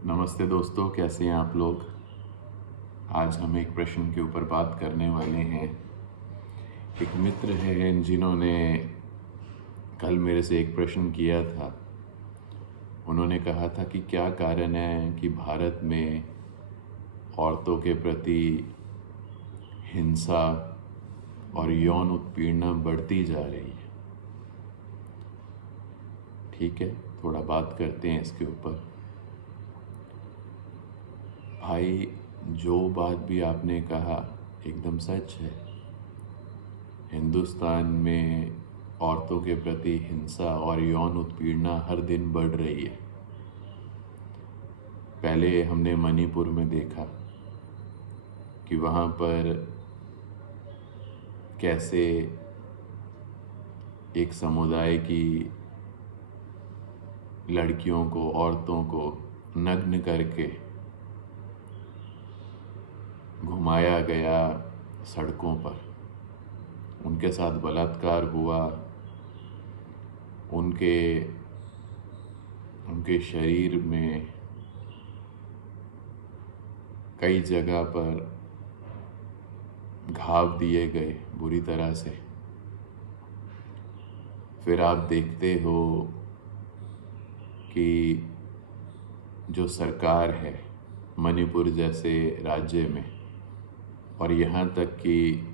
नमस्ते दोस्तों, कैसे हैं आप लोग। आज हम एक प्रश्न के ऊपर बात करने वाले हैं। एक मित्र हैं जिन्होंने कल मेरे से एक प्रश्न किया था। उन्होंने कहा था कि क्या कारण है कि भारत में औरतों के प्रति हिंसा और यौन उत्पीड़न बढ़ती जा रही है। ठीक है, थोड़ा बात करते हैं इसके ऊपर। भाई, जो बात भी आपने कहा एकदम सच है। हिंदुस्तान में औरतों के प्रति हिंसा और यौन उत्पीड़न हर दिन बढ़ रही है। पहले हमने मणिपुर में देखा कि वहाँ पर कैसे एक समुदाय की लड़कियों को, औरतों को नग्न करके घुमाया गया सड़कों पर, उनके साथ बलात्कार हुआ, उनके शरीर में कई जगह पर घाव दिए गए बुरी तरह से। फिर आप देखते हो कि जो सरकार है मणिपुर जैसे राज्य में, और यहाँ तक कि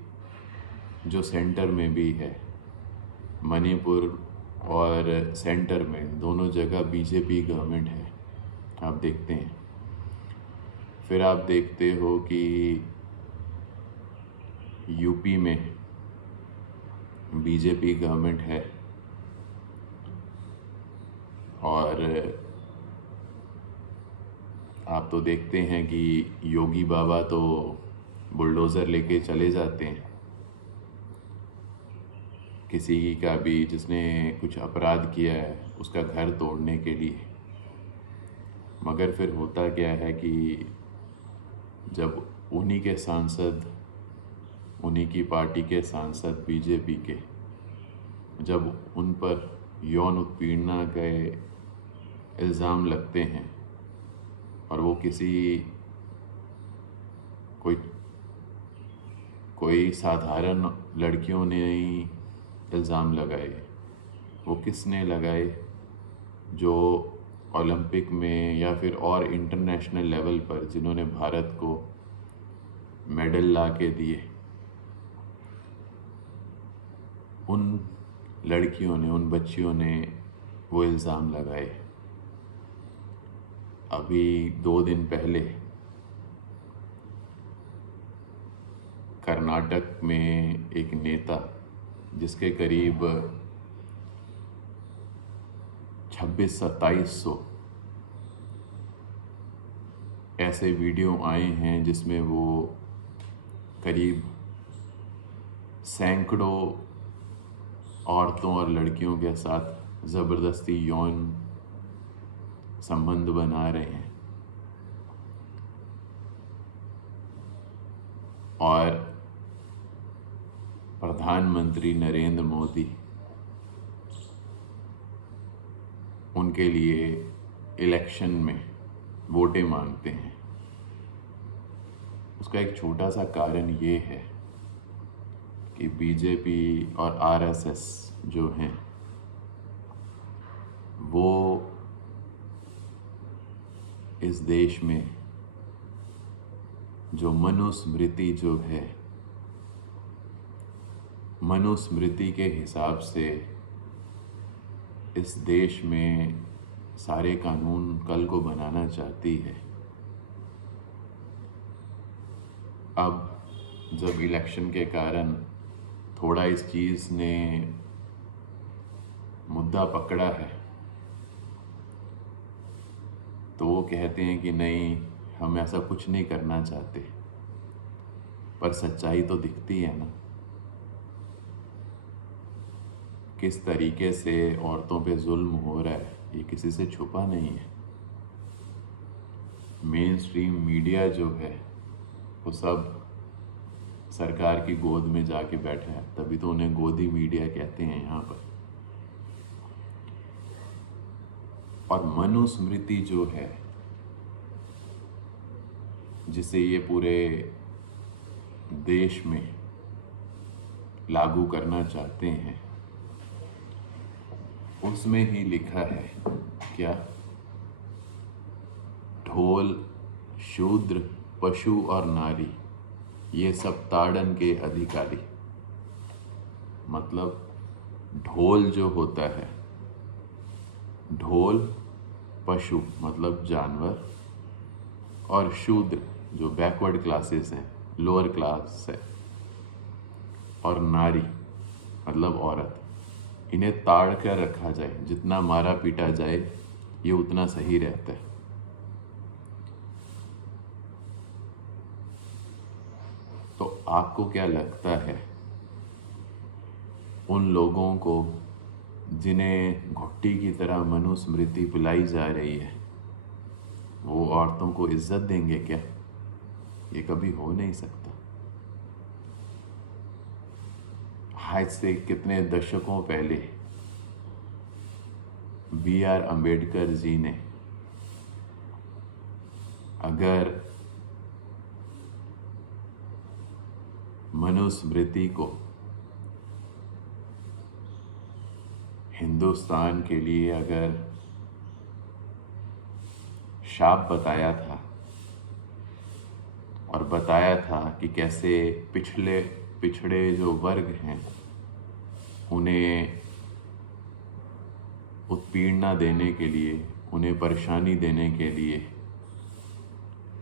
जो सेंटर में भी है, मणिपुर और सेंटर में दोनों जगह बीजेपी गवर्नमेंट है, आप देखते हैं। फिर आप देखते हो कि यूपी में बीजेपी गवर्नमेंट है और आप तो देखते हैं कि योगी बाबा तो बुलडोज़र लेके चले जाते हैं किसी का भी जिसने कुछ अपराध किया है उसका घर तोड़ने के लिए। मगर फिर होता क्या है कि जब उन्हीं के सांसद, उन्हीं की पार्टी के सांसद बीजेपी के, जब उन पर यौन उत्पीड़न के इल्ज़ाम लगते हैं और वो कोई कोई साधारण लड़कियों ने ही इल्ज़ाम लगाए, वो किसने लगाए? जो ओलंपिक में या फिर और इंटरनेशनल लेवल पर जिन्होंने भारत को मेडल ला के दिए, उन लड़कियों ने, उन बच्चियों ने वो इल्ज़ाम लगाए। अभी 2 दिन पहले कर्नाटक में एक नेता जिसके करीब 2600-2700 ऐसे वीडियो आए हैं जिसमें वो करीब सैकड़ों औरतों और लड़कियों के साथ ज़बरदस्ती यौन संबंध बना रहे हैं। और प्रधानमंत्री नरेंद्र मोदी उनके लिए इलेक्शन में वोटें मांगते हैं। उसका एक छोटा सा कारण ये है कि बीजेपी और आरएसएस जो हैं वो इस देश में जो मनुस्मृति जो है, मनुस्मृति के हिसाब से इस देश में सारे कानून कल को बनाना चाहती है। अब जब इलेक्शन के कारण थोड़ा इस चीज़ ने मुद्दा पकड़ा है तो वो कहते हैं कि नहीं, हम ऐसा कुछ नहीं करना चाहते। पर सच्चाई तो दिखती है ना, किस तरीके से औरतों पे जुल्म हो रहा है, ये किसी से छुपा नहीं है। मेन स्ट्रीम मीडिया जो है वो सब सरकार की गोद में जाके बैठा है, तभी तो उन्हें गोदी मीडिया कहते हैं यहाँ पर। और मनुस्मृति जो है जिसे ये पूरे देश में लागू करना चाहते हैं, उसमें ही लिखा है क्या? ढोल, शूद्र, पशु और नारी ये सब ताड़न के अधिकारी। मतलब ढोल जो होता है, ढोल पशु मतलब जानवर, और शूद्र जो बैकवर्ड क्लासेस हैं, लोअर क्लास है, और नारी मतलब औरत, इन्हें ताड़ कर रखा जाए। जितना मारा पीटा जाए ये उतना सही रहता है। तो आपको क्या लगता है उन लोगों को जिन्हें घुट्टी की तरह मनुस्मृति पिलाई जा रही है, वो औरतों को इज्जत देंगे क्या? ये कभी हो नहीं सकता। आज से कितने दशकों पहले B.R. अम्बेडकर जी ने अगर मनुस्मृति को हिंदुस्तान के लिए अगर शाप बताया था, और बताया था कि कैसे पिछड़े जो वर्ग हैं उन्हें उत्पीड़ना देने के लिए, उन्हें परेशानी देने के लिए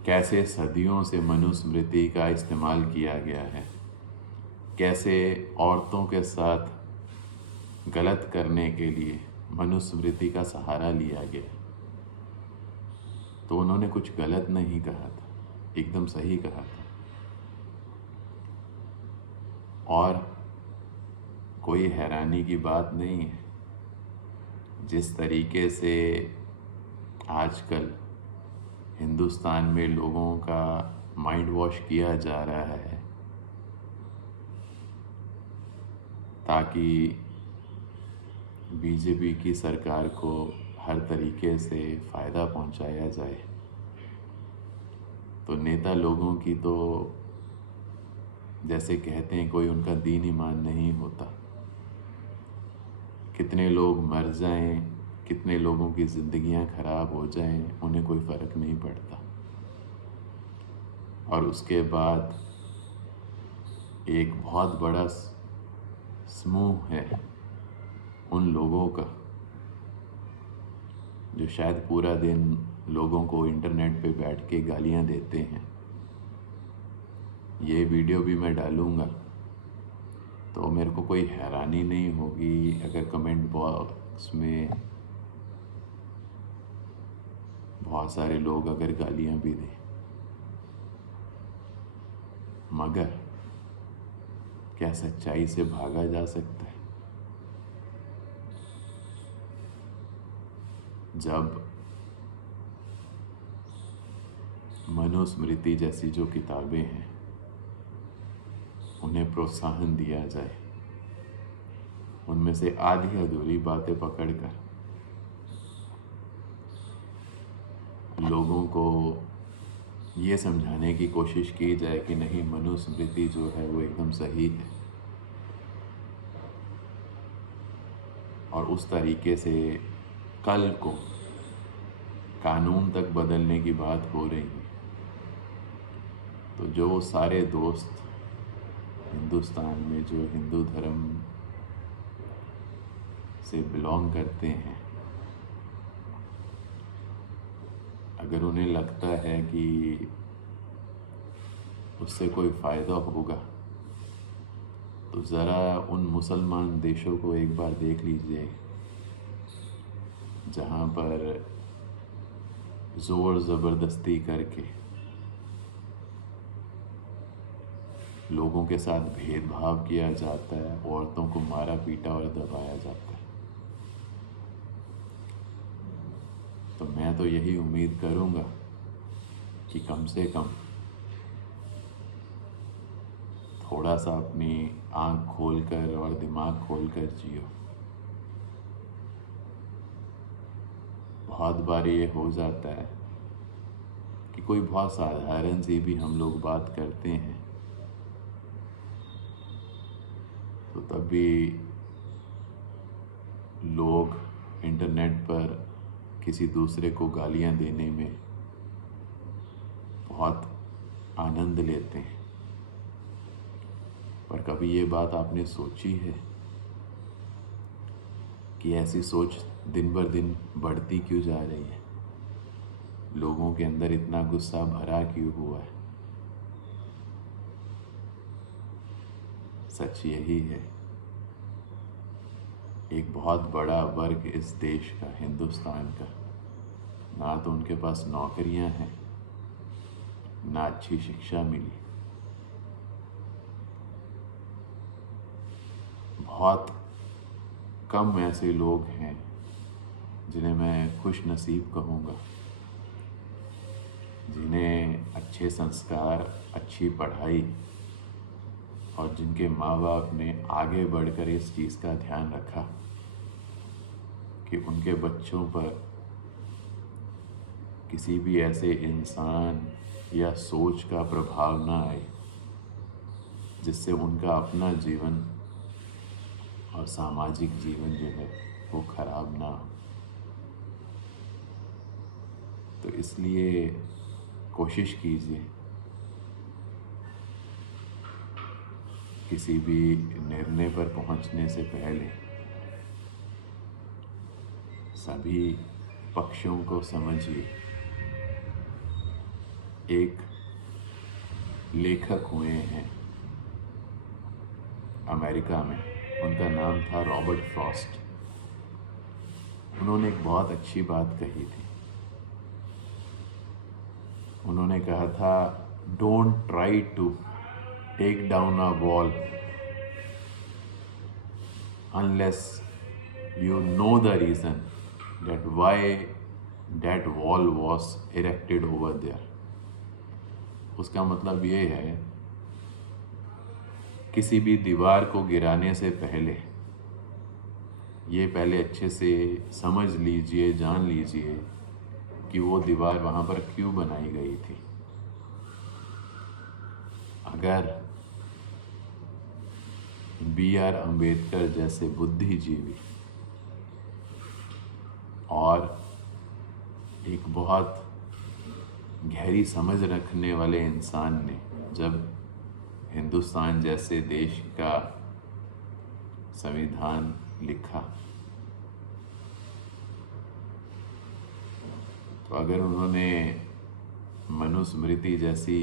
कैसे सदियों से मनुस्मृति का इस्तेमाल किया गया है, कैसे औरतों के साथ गलत करने के लिए मनुस्मृति का सहारा लिया गया, तो उन्होंने कुछ गलत नहीं कहा था, एकदम सही कहा था। और कोई हैरानी की बात नहीं है, जिस तरीके से आजकल हिंदुस्तान में लोगों का माइंड वॉश किया जा रहा है ताकि बीजेपी की सरकार को हर तरीके से फ़ायदा पहुंचाया जाए, तो नेता लोगों की तो जैसे कहते हैं कोई उनका दीन ईमान नहीं होता। कितने लोग मर जाएं, कितने लोगों की ज़िंदगियां खराब हो जाएं, उन्हें कोई फ़र्क नहीं पड़ता। और उसके बाद एक बहुत बड़ा समूह है उन लोगों का जो शायद पूरा दिन लोगों को इंटरनेट पे बैठ के गालियां देते हैं। ये वीडियो भी मैं डालूँगा, तो मेरे को कोई हैरानी नहीं होगी अगर कमेंट बॉक्स में बहुत सारे लोग अगर गालियां भी दें। मगर क्या सच्चाई से भागा जा सकता है? जब मनुस्मृति जैसी जो किताबें हैं उन्हें प्रोत्साहन दिया जाए, उनमें से आधी अधूरी बातें पकड़कर लोगों को ये समझाने की कोशिश की जाए कि नहीं, मनुस्मृति जो है वो एकदम सही है, और उस तरीके से कल को कानून तक बदलने की बात हो रही है, तो जो सारे दोस्त हिंदुस्तान में जो हिंदू धर्म से बिलोंग करते हैं, अगर उन्हें लगता है कि उससे कोई फ़ायदा होगा, तो ज़रा उन मुसलमान देशों को एक बार देख लीजिए जहाँ पर ज़ोर ज़बरदस्ती करके लोगों के साथ भेदभाव किया जाता है, औरतों को मारा पीटा और दबाया जाता है। तो मैं तो यही उम्मीद करूँगा कि कम से कम थोड़ा सा अपनी आँख खोलकर और दिमाग खोलकर जियो। बहुत बार ये हो जाता है कि कोई बहुत साधारण सी भी हम लोग बात करते हैं तो तब भी लोग इंटरनेट पर किसी दूसरे को गालियां देने में बहुत आनंद लेते हैं। पर कभी ये बात आपने सोची है कि ऐसी सोच दिन बर दिन बढ़ती क्यों जा रही है? लोगों के अंदर इतना गुस्सा भरा क्यों हुआ है? सच यही है, एक बहुत बड़ा वर्ग इस देश का, हिंदुस्तान का, ना तो उनके पास नौकरियां हैं, ना अच्छी शिक्षा मिली। बहुत कम ऐसे लोग हैं जिन्हें मैं खुश नसीब कहूँगा, जिन्हें अच्छे संस्कार, अच्छी पढ़ाई और जिनके माँ बाप ने आगे बढ़कर इस चीज़ का ध्यान रखा कि उनके बच्चों पर किसी भी ऐसे इंसान या सोच का प्रभाव ना आए जिससे उनका अपना जीवन और सामाजिक जीवन जो है वो खराब ना हो। तो इसलिए कोशिश कीजिए किसी भी निर्णय पर पहुंचने से पहले सभी पक्षों को समझिए। एक लेखक हुए हैं अमेरिका में, उनका नाम था रॉबर्ट फ्रॉस्ट। उन्होंने एक बहुत अच्छी बात कही थी। उन्होंने कहा था, don't try to take down a wall unless you know the reason that why that wall was erected over there। उसका मतलब ये है, किसी भी दीवार को गिराने से पहले ये पहले अच्छे से समझ लीजिए, जान लीजिए कि वो दीवार वहाँ पर क्यों बनाई गई थी। अगर B.R. अम्बेडकर जैसे बुद्धिजीवी और एक बहुत गहरी समझ रखने वाले इंसान ने जब हिंदुस्तान जैसे देश का संविधान लिखा, तो अगर उन्होंने मनुस्मृति जैसी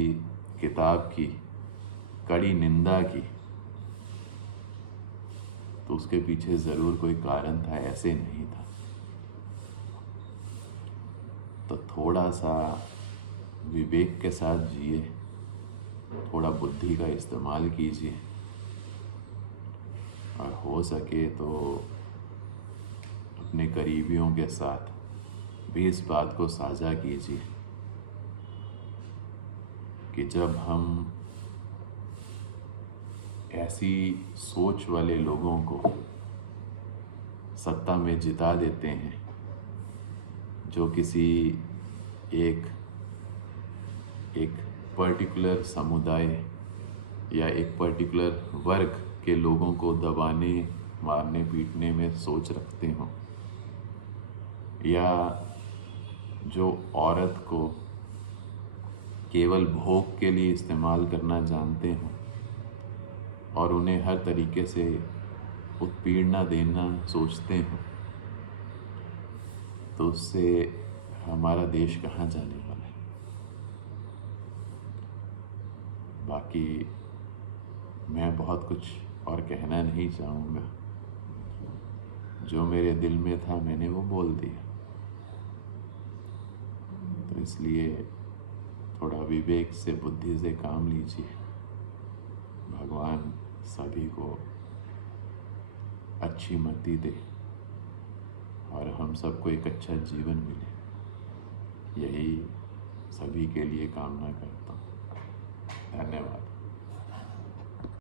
किताब की कड़ी निंदा की तो उसके पीछे ज़रूर कोई कारण था, ऐसे नहीं था। तो थोड़ा सा विवेक के साथ जिए, थोड़ा बुद्धि का इस्तेमाल कीजिए और हो सके तो अपने करीबियों के साथ भी इस बात को साझा कीजिए कि जब हम ऐसी सोच वाले लोगों को सत्ता में जिता देते हैं जो किसी एक पर्टिकुलर समुदाय या एक पर्टिकुलर वर्ग के लोगों को दबाने, मारने, पीटने में सोच रखते हों, या जो औरत को केवल भोग के लिए इस्तेमाल करना जानते हों और उन्हें हर तरीके से उत्पीड़ना देना सोचते हो, तो उससे हमारा देश कहाँ जाने वाला है। बाकी मैं बहुत कुछ और कहना नहीं चाहूँगा, जो मेरे दिल में था मैंने वो बोल दिया। तो इसलिए थोड़ा विवेक से, बुद्धि से काम लीजिए। भगवान सभी को अच्छी मति दे और हम सबको एक अच्छा जीवन मिले, यही सभी के लिए कामना करता हूँ। धन्यवाद।